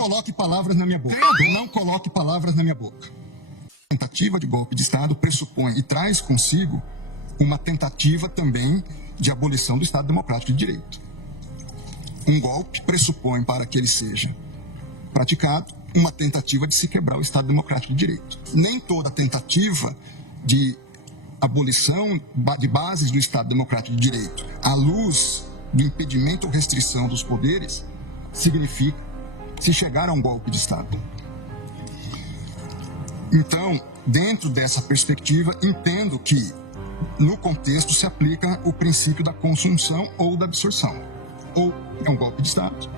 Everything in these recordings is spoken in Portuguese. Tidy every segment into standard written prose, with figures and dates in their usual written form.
coloque palavras na minha boca. Não coloque palavras na minha boca. A tentativa de golpe de Estado pressupõe e traz consigo uma tentativa também de abolição do Estado Democrático de Direito. Um golpe pressupõe, para que ele seja praticado, uma tentativa de se quebrar o Estado Democrático de Direito. Nem toda tentativa de abolição de bases do Estado Democrático de Direito, à luz do impedimento ou restrição dos poderes, significa se chegar a um golpe de Estado. Então, dentro dessa perspectiva, entendo que, no contexto, se aplica o princípio da consunção ou da absorção. Ou é um golpe de Estado,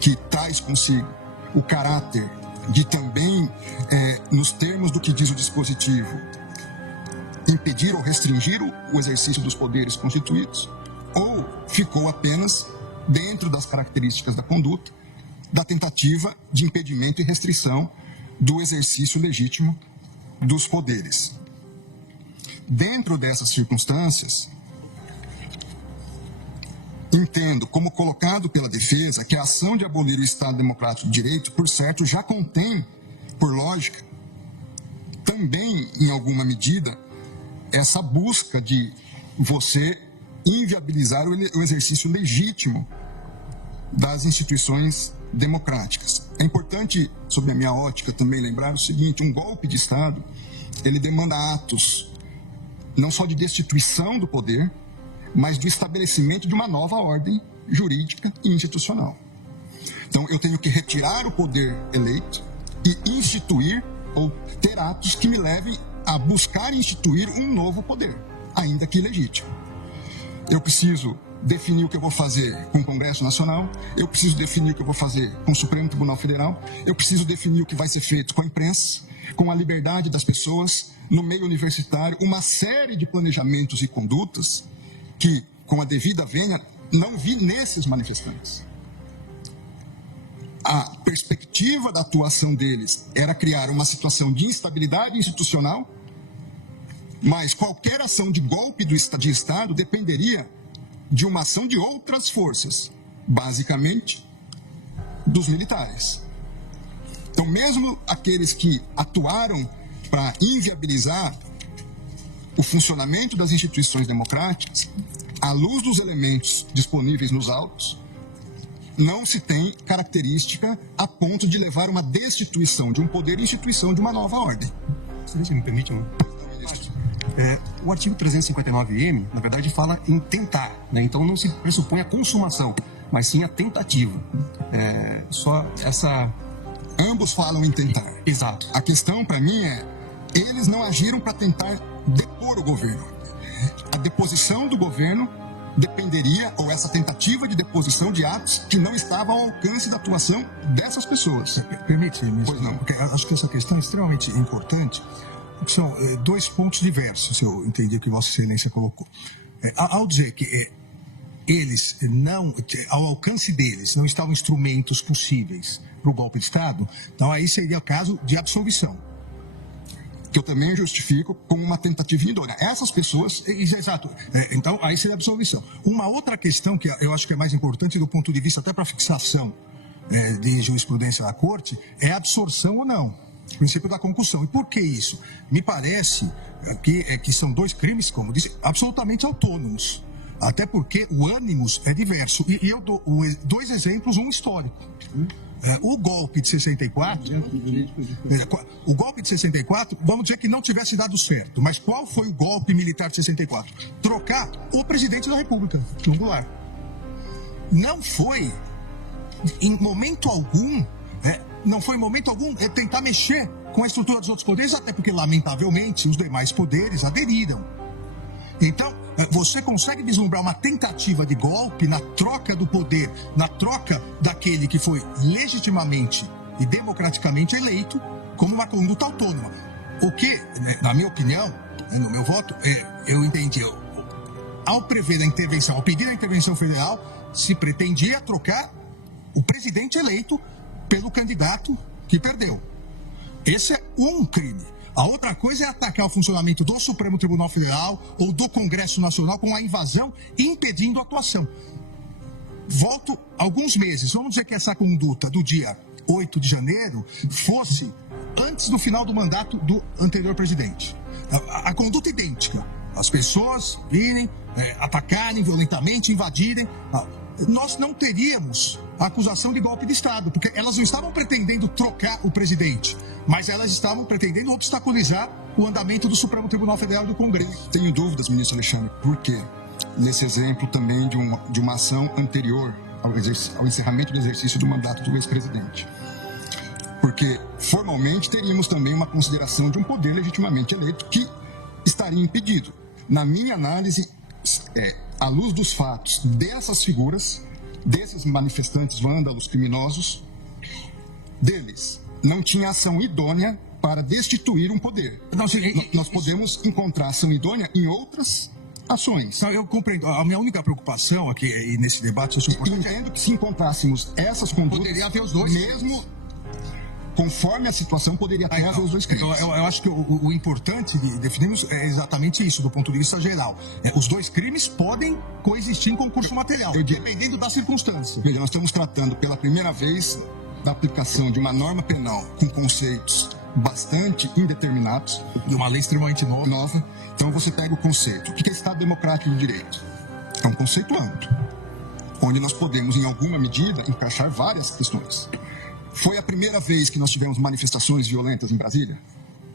que traz consigo o caráter de também, nos termos do que diz o dispositivo, impedir ou restringir o exercício dos poderes constituídos, ou ficou apenas dentro das características da conduta, da tentativa de impedimento e restrição do exercício legítimo dos poderes. Dentro dessas circunstâncias, entendo como colocado pela defesa que a ação de abolir o Estado Democrático de Direito, por certo, já contém, por lógica, também, em alguma medida, essa busca de você inviabilizar o exercício legítimo das instituições democráticas. É importante, sob a minha ótica, também lembrar o seguinte: um golpe de Estado, ele demanda atos não só de destituição do poder, mas do estabelecimento de uma nova ordem jurídica e institucional. Então, eu tenho que retirar o poder eleito e instituir ou ter atos que me levem a buscar instituir um novo poder, ainda que ilegítimo. Eu preciso definir o que eu vou fazer com o Congresso Nacional, eu preciso definir o que eu vou fazer com o Supremo Tribunal Federal, eu preciso definir o que vai ser feito com a imprensa, com a liberdade das pessoas, no meio universitário, uma série de planejamentos e condutas que, com a devida vênia, não vi nesses manifestantes. A perspectiva da atuação deles era criar uma situação de instabilidade institucional, mas qualquer ação de golpe de Estado dependeria de uma ação de outras forças, basicamente dos militares. Então, mesmo aqueles que atuaram para inviabilizar o funcionamento das instituições democráticas, à luz dos elementos disponíveis nos autos, não se tem característica a ponto de levar uma destituição de um poder e instituição de uma nova ordem. Se me permite, o artigo 359-M, na verdade, fala em tentar, né? Então não se pressupõe a consumação, mas sim a tentativa. Só essa... Ambos falam em tentar. Exato. A questão, para mim, eles não agiram para tentar depor o governo. A deposição do governo dependeria, ou essa tentativa de deposição de atos que não estavam ao alcance da atuação dessas pessoas. Permite-me, pois não. Porque acho que essa questão é extremamente importante, porque são dois pontos diversos, se eu entendi o que Vossa Excelência colocou. Ao dizer que eles não, ao alcance deles, não estavam instrumentos possíveis para o golpe de Estado, então aí seria o caso de absolvição. Que eu também justifico como uma tentativa indônia. Essas pessoas... Exato. Então, aí seria a absolvição. Uma outra questão que eu acho que é mais importante do ponto de vista até para fixação de jurisprudência da Corte é a absorção ou não. O princípio da concussão. E por que isso? Me parece que são dois crimes, como disse, absolutamente autônomos. Até porque o ânimos é diverso. E eu dou dois exemplos, um histórico. O golpe de 64, vamos dizer que não tivesse dado certo, mas qual foi o golpe militar de 64? Trocar o presidente da República, João Goulart. Não foi, em momento algum, tentar mexer com a estrutura dos outros poderes, até porque, lamentavelmente, os demais poderes aderiram. Então, você consegue vislumbrar uma tentativa de golpe na troca do poder, na troca daquele que foi legitimamente e democraticamente eleito como uma conduta autônoma. O que, na minha opinião, no meu voto, eu entendi, ao prever a intervenção, ao pedir a intervenção federal, se pretendia trocar o presidente eleito pelo candidato que perdeu. Esse é um crime. A outra coisa é atacar o funcionamento do Supremo Tribunal Federal ou do Congresso Nacional com a invasão impedindo a atuação. volto alguns meses. Vamos dizer que essa conduta do dia 8 de janeiro fosse antes do final do mandato do anterior presidente. A conduta idêntica. As pessoas virem, atacarem violentamente, invadirem. Nós não teríamos a acusação de golpe de Estado, porque elas não estavam pretendendo trocar o presidente, mas elas estavam pretendendo obstaculizar o andamento do Supremo Tribunal Federal e do Congresso. Tenho dúvidas, ministro Alexandre, por quê? Nesse exemplo também de uma ação anterior ao encerramento do exercício do mandato do ex-presidente. Porque, formalmente, teríamos também uma consideração de um poder legitimamente eleito que estaria impedido. Na minha análise, à luz dos fatos dessas figuras, desses manifestantes vândalos criminosos, deles não tinha ação idônea para destituir um poder. Nós podemos encontrar ação idônea em outras ações. Eu compreendo. A minha única preocupação aqui e nesse debate sociopolitico... Entendo que se encontrássemos essas condutas, poderia haver os dois mesmo conforme a situação, poderia ter haver os dois crimes. Eu acho que o importante de definirmos é exatamente isso, do ponto de vista geral. Os dois crimes podem coexistir em concurso material, dependendo da circunstância. Veja, nós estamos tratando pela primeira vez da aplicação de uma norma penal com conceitos bastante indeterminados. De uma lei extremamente nova. Então você pega o conceito. O que é Estado Democrático de Direito? É um conceito amplo, onde nós podemos, em alguma medida, encaixar várias questões. Foi a primeira vez que nós tivemos manifestações violentas em Brasília?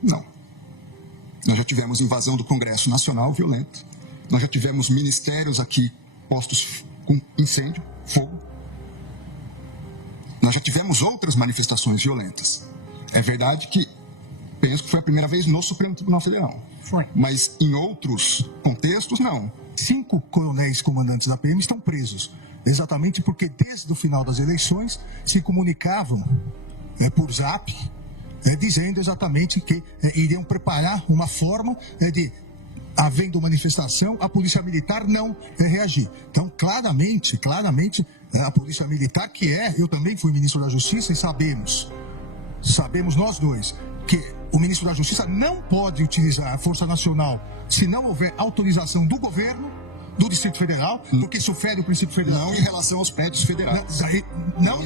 Não. Nós já tivemos invasão do Congresso Nacional violenta. Nós já tivemos ministérios aqui postos com incêndio, fogo. Nós já tivemos outras manifestações violentas. É verdade que penso que foi a primeira vez no Supremo Tribunal Federal. Foi. Mas em outros contextos, não. 5 coronéis comandantes da PM estão presos. Exatamente porque desde o final das eleições se comunicavam por zap, dizendo exatamente que iriam preparar uma forma de, havendo manifestação, a Polícia Militar não reagir. Então, claramente, a Polícia Militar, eu também fui ministro da Justiça e sabemos nós dois, que o ministro da Justiça não pode utilizar a Força Nacional se não houver autorização do governo, do Distrito Federal, porque isso fere o princípio federal. Não em relação aos prédios federais.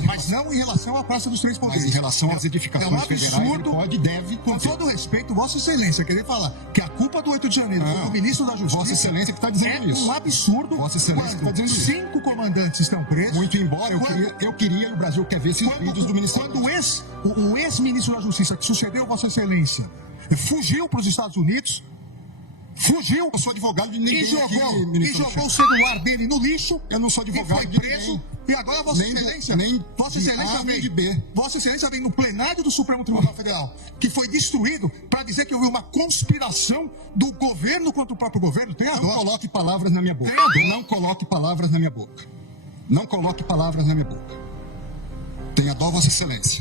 Mas não em relação à Praça dos Três Poderes. Mas em relação às edificações federais, ele pode e deve. Com todo respeito, Vossa Excelência, querer falar que a culpa do 8 de janeiro foi do ministro da Justiça... Vossa Excelência que está dizendo isso. É um absurdo. Vossa Excelência que está dizendo isso. 5 comandantes estão presos. Muito embora, eu queria, o Brasil quer ver esses vídeos do Ministério. Quando o ex-ministro da Justiça, que sucedeu Vossa Excelência, fugiu para os Estados Unidos... Fugiu, eu sou advogado de ninguém e jogou o celular dele no lixo. Eu não sou advogado e foi preso. E agora Vossa Excelência vem no plenário do Supremo Tribunal Federal, que foi destruído, para dizer que houve uma conspiração do governo contra o próprio governo. Não coloque palavras na minha boca. Não coloque palavras na minha boca. Não coloque palavras na minha boca. Tenha dó, Vossa Excelência.